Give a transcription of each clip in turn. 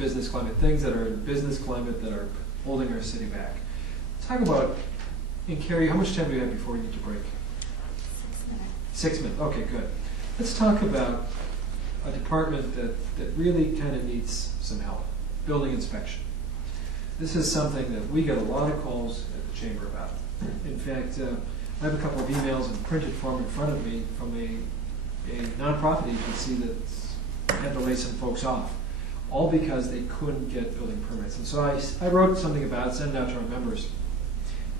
business climate, things that are in business climate that are holding our city back. Talk about, and Carrie, how much time do we have before we need to break? 6 minutes. 6 minutes, okay, good. Let's talk about a department that really kind of needs some help, building inspection. This is something that we get a lot of calls at the chamber about. In fact, I have a couple of emails in printed form in front of me from a nonprofit agency that had to lay some folks off, all because they couldn't get building permits. And so I wrote something about it, sent it out to our members.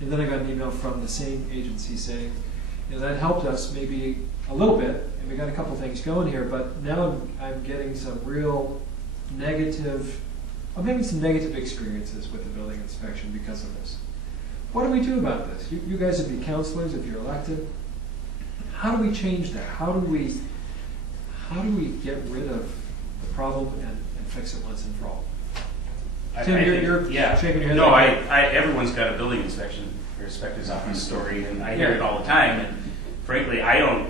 And then I got an email from the same agency saying, you know, that helped us maybe a little bit, and we got a couple things going here, but now I'm getting some real negative, I'm having some negative experiences with the building inspection because of this. What do we do about this? You guys would be counselors if you're elected. How do we change that? How do we get rid of the problem and fix it once and for all? Tim, you're shaking your head. No, everyone's got a building inspection or inspector's office story, and I hear it all the time. And frankly, I don't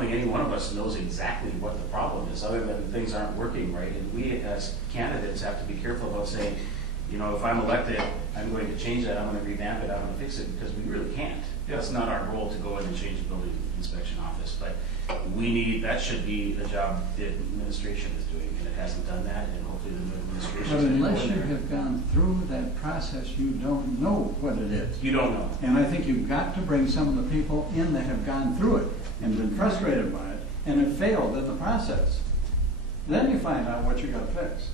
think any one of us knows exactly what the problem is, other than things aren't working right. And we, as candidates, have to be careful about saying, you know, if I'm elected, I'm going to change that, I'm going to revamp it, I'm going to fix it, because we really can't. That's not our role to go in and change the building inspection office. But that should be a job that administration is doing, and it hasn't done that, and hopefully the new administration is But unless you have gone through that process, you don't know what it is. You don't know. And I think you've got to bring some of the people in that have gone through it and been frustrated by it and have failed in the process. Then you find out what you got to fix.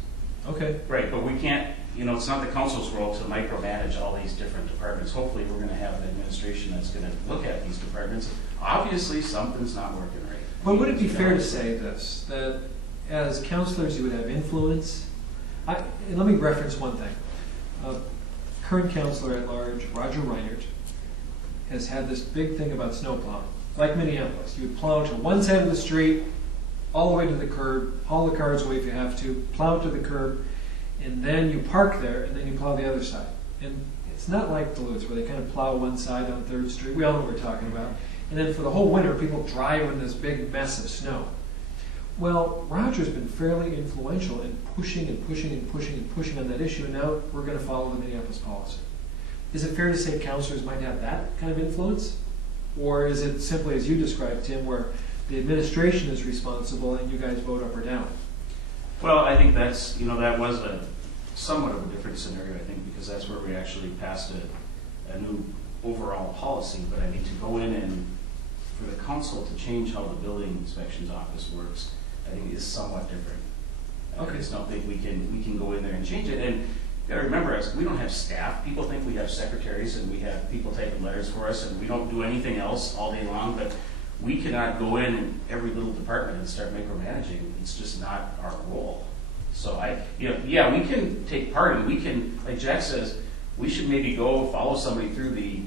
Okay. Right, but we can't, it's not the council's role to micromanage all these different departments. Hopefully we're going to have an administration that's going to look at these departments. Obviously something's not working right. But would it be fair to say this, that as counselors you would have influence? And let me reference one thing. Current counselor at large, Roger Reinert, has had this big thing about snow plowing. Like Minneapolis, you would plow to one side of the street, all the way to the curb, haul the cars away if you have to, plow to the curb, and then you park there, and then you plow the other side. And it's not like Duluth, where they kind of plow one side on 3rd Street. We all know what we're talking about. And then for the whole winter, people drive in this big mess of snow. Well, Roger's been fairly influential in pushing and pushing and pushing and pushing on that issue, and now we're going to follow the Minneapolis policy. Is it fair to say counselors might have that kind of influence? Or is it simply, as you described, Tim, where the administration is responsible and you guys vote up or down? Well, I think that's, that was a somewhat of a different scenario, I think, because that's where we actually passed a new overall policy. But I mean, to go in and for the council to change how the building inspections office works, I think is somewhat different. Okay. I just don't think we can go in there and change it. And you gotta remember, we don't have staff. People think we have secretaries and we have people typing letters for us, and we don't do anything else all day long. But we cannot go in every little department and start micromanaging. It's just not our role. So we can take part, and we can, like Jack says, we should maybe go follow somebody through the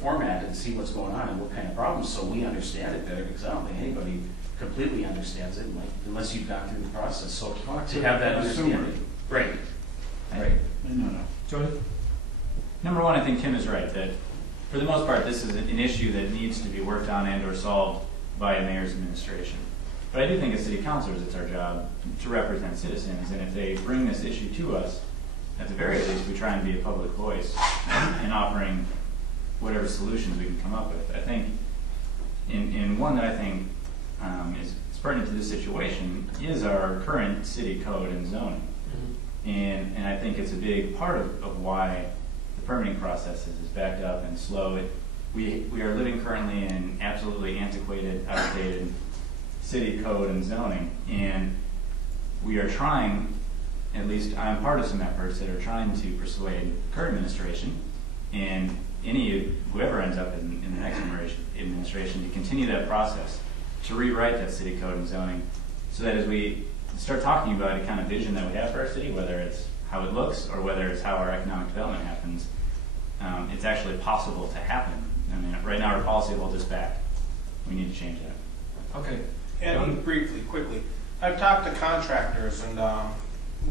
format and see what's going on and what kind of problems, so we understand it better. Because I don't think anybody completely understands it, unless you've gone through the process. So to have that understanding, right? No. Tony? Number one, I think Tim is right that for the most part this is an issue that needs to be worked on and or solved by a mayor's administration. But I do think as city councilors it's our job to represent citizens, and if they bring this issue to us, at the very least we try and be a public voice in offering whatever solutions we can come up with. I think in one that I think is pertinent to this situation is our current city code and zoning. Mm-hmm. And I think it's a big part of why the permitting process is backed up and slow. We are living currently in absolutely antiquated, outdated city code and zoning, and we are trying, at least I'm part of some efforts that are trying to persuade the current administration and whoever ends up in the next administration to continue that process, to rewrite that city code and zoning, so that as we start talking about a kind of vision that we have for our city, whether it's how it looks or whether it's how our economic development happens, it's actually possible to happen. I mean, right now our policy holds us back. We need to change that. Okay. And quickly, I've talked to contractors, and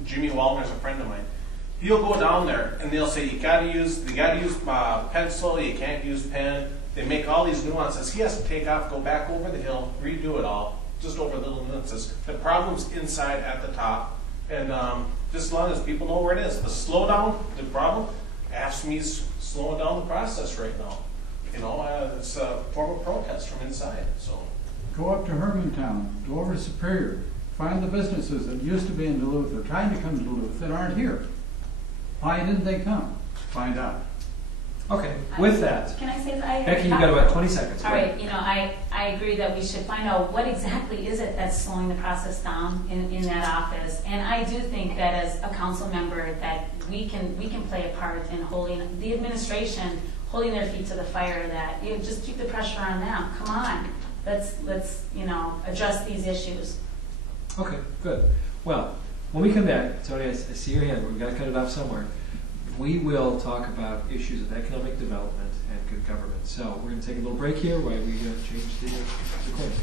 Jimmy Wallner's a friend of mine. He'll go down there and they'll say you gotta use pencil, you can't use pen. They make all these nuances. He has to take off, go back over the hill, redo it all, just over little nuances. The problem's inside at the top, and just as long as people know where it is. The slowdown, the problem, AFSCME's slowing down the process right now. You know, it's a form of protest from inside, so. Go up to Hermantown, go over to Superior, find the businesses that used to be in Duluth, or trying to come to Duluth, that aren't here. Why didn't they come? Find out. Okay, with that, Can I say that? Becky, you've got about 20 seconds. All right, I agree that we should find out what exactly is it that's slowing the process down in that office. And I do think that as a council member that we can play a part in holding the administration, holding their feet to the fire, that just keep the pressure on them. Come on, let's address these issues. Okay, good. Well, when we come back, Tony, I see your hand. We've got to cut it off somewhere. We will talk about issues of economic development and good government. So we're going to take a little break here while we change the recording.